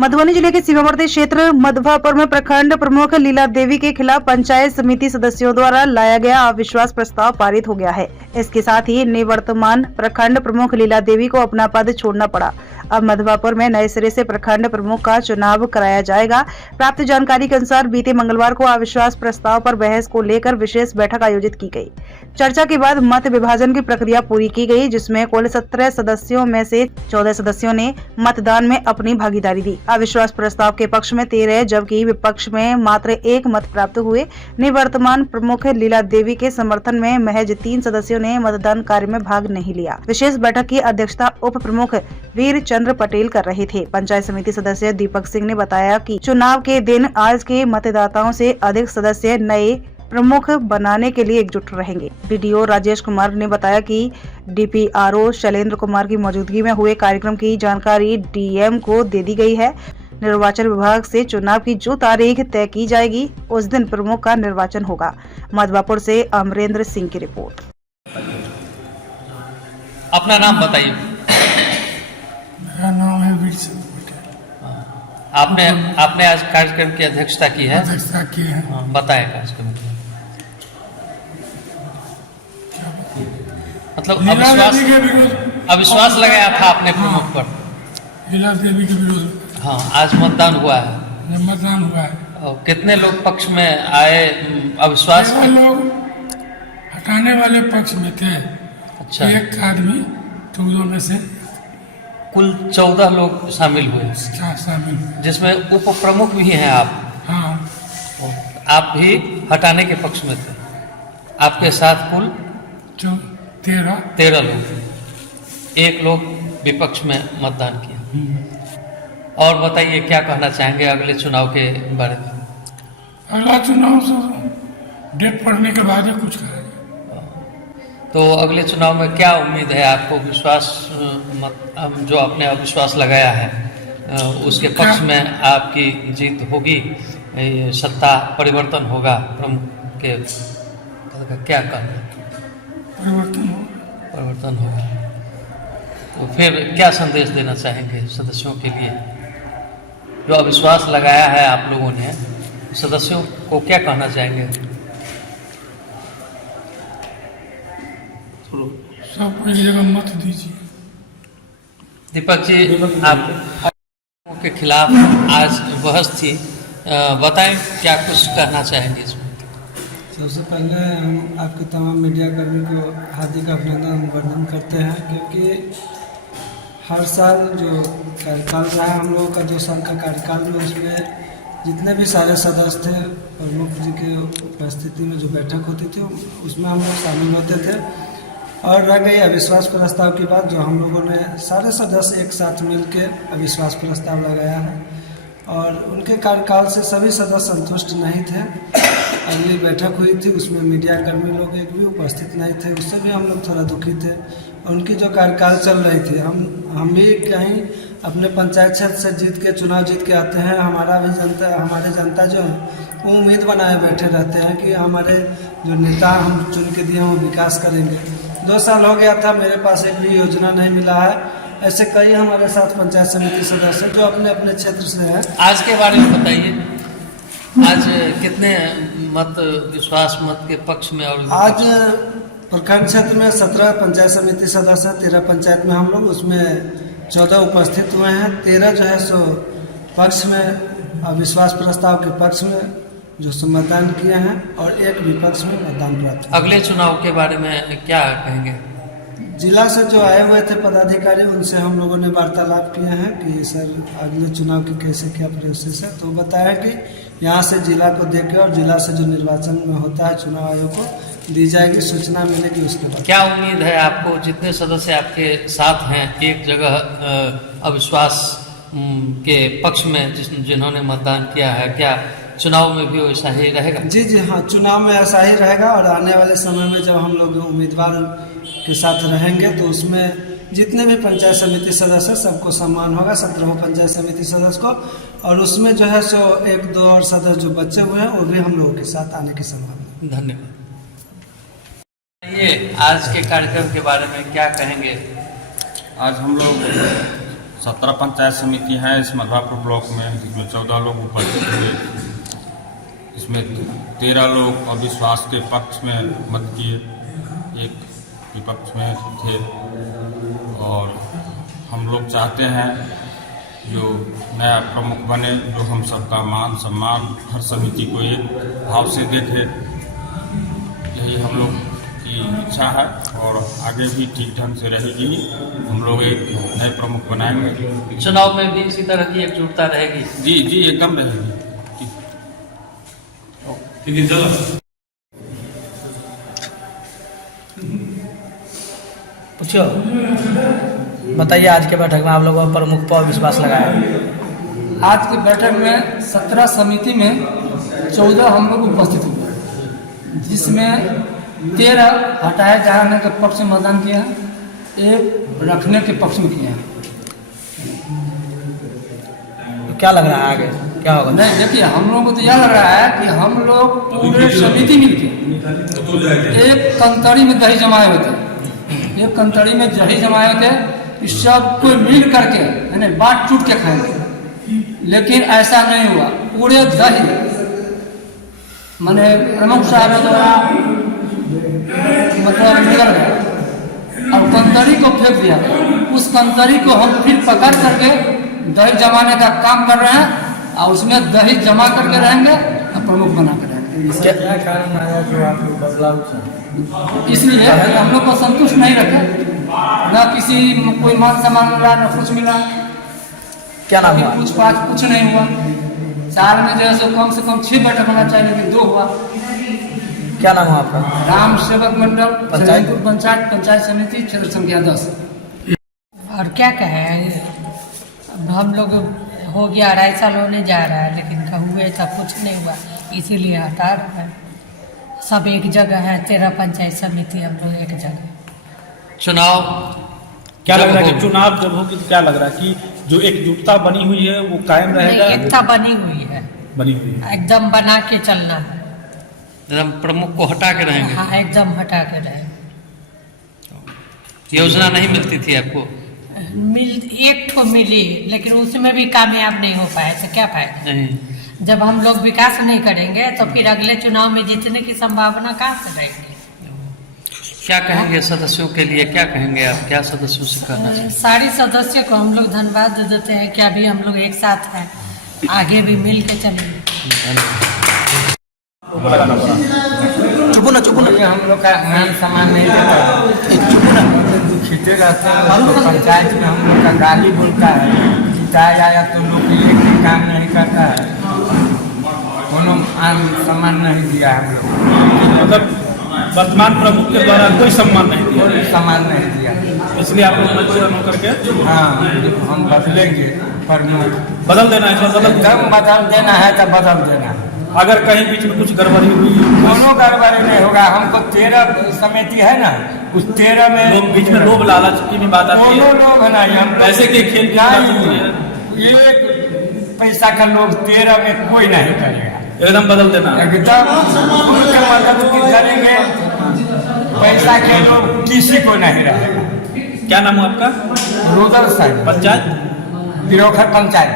मधुबनी जिले के सीमावर्ती क्षेत्र मधवापुर में प्रखंड प्रमुख लीला देवी के खिलाफ पंचायत समिति सदस्यों द्वारा लाया गया अविश्वास प्रस्ताव पारित हो गया है। इसके साथ ही निवर्तमान प्रखंड प्रमुख लीला देवी को अपना पद छोड़ना पड़ा। अब मधवापुर में नए सिरे से प्रखंड प्रमुख का चुनाव कराया जाएगा। प्राप्त जानकारी के अनुसार बीते मंगलवार को अविश्वास प्रस्ताव पर बहस को लेकर विशेष बैठक आयोजित की गई। चर्चा के बाद मत विभाजन की प्रक्रिया पूरी की गई, जिसमें कुल 17 सदस्यों में से 14 सदस्यों ने मतदान में अपनी भागीदारी दी। अविश्वास प्रस्ताव के पक्ष में 13 जबकि विपक्ष में मात्र 1 मत प्राप्त हुए। निवर्तमान प्रमुख लीला देवी के समर्थन में महज 3 सदस्यों ने मतदान कार्य में भाग नहीं लिया। विशेष बैठक की अध्यक्षता उप प्रमुख वीर चंद्र पटेल कर रहे थे। पंचायत समिति सदस्य दीपक सिंह ने बताया कि चुनाव के दिन आज के मतदाताओं से अधिक सदस्य नए प्रमुख बनाने के लिए एकजुट रहेंगे। डीडीओ राजेश कुमार ने बताया कि डीपीआरओ शैलेंद्र कुमार की मौजूदगी में हुए कार्यक्रम की जानकारी डीएम को दे दी गई है। निर्वाचन विभाग से चुनाव की जो तारीख तय की जाएगी उस दिन प्रमुख का निर्वाचन होगा। मधवापुर से अमरेंद्र सिंह की रिपोर्ट। अपना नाम बताइए। मेरा नाम है वीर चंद्र पटेल। आपने आज कार्यक्रम की अध्यक्षता की है। अध्यक्षता की है। बताएं कार्यक्रम की। मतलब अविश्वास लगाया था आपने प्रमुख पर। लीला देवी के विरोध। हाँ, आज मतदान हुआ है। मतदान हुआ है। और कितने लोग पक्ष में आए अविश्वास? लोग हटाने वाले पक्ष में थे। अच्छा। एक आदमी 14 में से कुल 14 लोग शामिल हुए, जिसमें उप प्रमुख भी हैं आप। हाँ। आप भी हटाने के पक्ष में थे। आपके साथ कुल 13 लोग, 1 लोग विपक्ष में मतदान किया। और बताइए क्या कहना चाहेंगे अगले चुनाव के बारे में? अगला चुनाव डेट पड़ने के बाद कुछ करेंगे। तो अगले चुनाव में क्या उम्मीद है आपको? विश्वास जो आपने अविश्वास लगाया है उसके पक्ष में आपकी जीत होगी, सत्ता परिवर्तन होगा, प्रमुख के क्या कहना? परिवर्तन होगा। तो फिर क्या संदेश देना चाहेंगे सदस्यों के लिए जो अविश्वास लगाया है आप लोगों ने? सदस्यों को क्या कहना चाहेंगे? सबको एक जगह मत दीजिए। दीपक जी, आप के खिलाफ आज बहस थी, बताएं क्या कुछ कहना चाहेंगे इसमें? सबसे पहले हम आपके तमाम मीडिया कर्मी को हार्दिक अभिनंदन करते हैं, क्योंकि हर साल जो कार्यकाल रहा हम लोगों का 2 साल का कार्यकाल में उसमें जितने भी सारे सदस्य थे प्रमुख जी के उपस्थिति में जो बैठक होती थी उसमें हम लोग शामिल होते थे। और रह गई अविश्वास प्रस्ताव की बात, जो हम लोगों ने सारे सदस्य एक साथ मिलकर अविश्वास प्रस्ताव लगाया है और उनके कार्यकाल से सभी सदस्य संतुष्ट नहीं थे। अगली बैठक हुई थी उसमें मीडिया कर्मी लोग एक भी उपस्थित नहीं थे, उससे भी हम लोग थोड़ा दुखी थे। उनकी जो कार्यकाल चल रही थी, हम भी कहीं अपने पंचायत क्षेत्र से जीत के चुनाव जीत के आते हैं। हमारे जनता जो है वो उम्मीद बनाए बैठे रहते हैं कि हमारे जो नेता हम चुन के दिए वो विकास करेंगे। 2 साल हो गया था, मेरे पास एक भी योजना नहीं मिला है। ऐसे कई हमारे साथ पंचायत समिति सदस्य जो अपने अपने क्षेत्र से हैं। आज के बारे में बताइए, आज कितने मत विश्वास मत के पक्ष में? और आज प्रखंड क्षेत्र में 17 पंचायत समिति सदस्य, 13 पंचायत में हम लोग, उसमें 14 उपस्थित हुए हैं। 13 जो है सो पक्ष में अविश्वास प्रस्ताव के पक्ष में जो मतदान किए हैं और 1 विपक्ष में मतदान प्राप्त। अगले चुनाव के बारे में क्या कहेंगे? जिला से जो आए हुए थे पदाधिकारी, उनसे हम लोगों ने वार्तालाप किए हैं कि सर अगले चुनाव की कैसे क्या प्रोसेस है। तो बताया कि यहाँ से जिला को देकर और जिला से जो निर्वाचन में होता है चुनाव आयोग को दी जाएगी, सूचना मिलेगी उसके बाद। क्या उम्मीद है आपको? जितने सदस्य आपके साथ हैं एक जगह अविश्वास के पक्ष में जिन्होंने मतदान किया है, क्या चुनाव में भी वैसा ही रहेगा? जी हाँ, चुनाव में ऐसा ही रहेगा। और आने वाले समय में जब हम लोग उम्मीदवार के साथ रहेंगे तो उसमें जितने भी पंचायत समिति सदस्य सबको सम्मान होगा, 17 पंचायत समिति सदस्य को। और उसमें जो है सो 1-2 और सदस्य जो बचे हुए हैं वो भी हम लोगों के साथ आने की संभावना। धन्यवाद। ये आज के कार्यक्रम के बारे में क्या कहेंगे? आज हम लोग 17 पंचायत समिति हैं इस मधवापुर ब्लॉक में, जिसमें 14 लोग उपस्थित हुए। इसमें 13 लोग अविश्वास के पक्ष में मत किए, एक विपक्ष में थे। और हम लोग चाहते हैं जो नया प्रमुख बने, जो हम सबका मान सम्मान हर समिति को एक भाव से देखे, यही हम लोग की इच्छा है। और आगे भी ठीक ढंग से रहेगी, हम लोग एक नए प्रमुख बनाएंगे। चुनाव में भी इसी तरह की एकजुटता रहेगी? जी जी एकदम रहेगी। पूछो, बताइए आज के बैठक में आप लोगों ने प्रमुख पर विश्वास लगाया। आज की बैठक में 17 समिति में 14 हम लोग उपस्थित हुए, जिसमें 13 हटाए जाने के पक्ष में मतदान किया है, एक रखने के पक्ष में किया है। तो क्या लग रहा है आगे क्या होगा? नहीं, देखिए हम लोगों को तो यह लग रहा है कि हम लोग पूरे समिति मिलकर एक कंतरी में दही जमाए हुए थे, एक कंतरी में दही जमाए थे, इस सब को मिल करके यानी बांट टूट के खाएंगे। लेकिन ऐसा नहीं हुआ, पूरे दही मैंने प्रमुख साहब द्वारा मतलब निकल गया और कंतरी को फेंक दिया। उस कंतरी को हम फिर पकड़ करके दही जमाने का काम कर रहे हैं और उसमें दही जमा करके रहेंगे और प्रमुख बना कर रहेंगे। क्या कारण आया जो आप लोग बदलाव? इसलिए हम लोग को संतुष्ट नहीं रखे, न किसी कोई मान सम्मान मिला, न कुछ मिला। क्या नाम हुआ? कुछ नहीं हुआ। साल में जैसे कम से कम 6 बैठक होना चाहिए, लेकिन 2 हुआ। क्या नाम हुआ आपका? राम सेवक मंडल, पंचायत पंचायत समिति, क्षेत्र संख्या 10। और क्या कहें, अब हम लोग हो गया 2.5 साल होने जा रहा है, लेकिन हुए ऐसा कुछ नहीं हुआ, इसीलिए हटा रहे हैं। सब एक जगह है, 13 पंचायत समिति हम लोग एक जगह। चुनाव क्या लग रहा है कि चुनाव जब होगी तो क्या लग रहा है कि जो एकजुटता बनी हुई है वो कायम रहेगा? नहीं, एकता बनी हुई है, बनी हुई है, एकदम बना के चलना है। एकदम प्रमुख को हटा के रहेंगे? हाँ, एकदम हटा के रहेंगे। योजना नहीं मिलती थी आपको? एक ठो मिली, लेकिन उसमें भी कामयाब नहीं हो पाए, तो क्या फायदा? नहीं। जब हम लोग विकास नहीं करेंगे तो फिर अगले चुनाव में जीतने की संभावना कहाँ से रहेगी? क्या कहेंगे सदस्यों के लिए, क्या कहेंगे आप, क्या सदस्यों से कहना चाहिए? सारे सदस्य को हम लोग धन्यवाद देते हैं कि अभी हम लोग एक साथ हैं, आगे भी मिल के चलेंगे। चुपो ना हम लोग का मान सम्मान नहीं देता, खींचे रहते हैं। पंचायत में हम लोग का गाली बोलता है, जिताया आया तो लोग एक काम नहीं करता है, कोनो मान सम्मान नहीं दिया हम लोग। मतलब वर्तमान प्रमुख के द्वारा कोई सम्मान नहीं दिया, कोई सम्मान नहीं दिया। इसलिए आप लोग मजबूर होकर के हाँ, हम बदलेंगे, प्रमुख बदल देना है। एकदम बदल देना है तो बदल देना है। अगर कहीं बीच में कुछ गड़बड़ी हुई, कोनो गड़बड़ी नहीं होगा। हमको 13 समिति है ना, उस 13 में लोग बीच में लोभ लालच की भी बात आती है, लोग है ना, हम पैसे के खेल की बात होती है, एक पैसा का लोग 13 में कोई नहीं करेगा। एकदम बदल देना है। एकदम उनके मदद की करेंगे, पैसा के लोग किसी को नहीं रहेगा। क्या नाम है आपका? रुदल साहब, पंचायत बिरोखर पंचायत।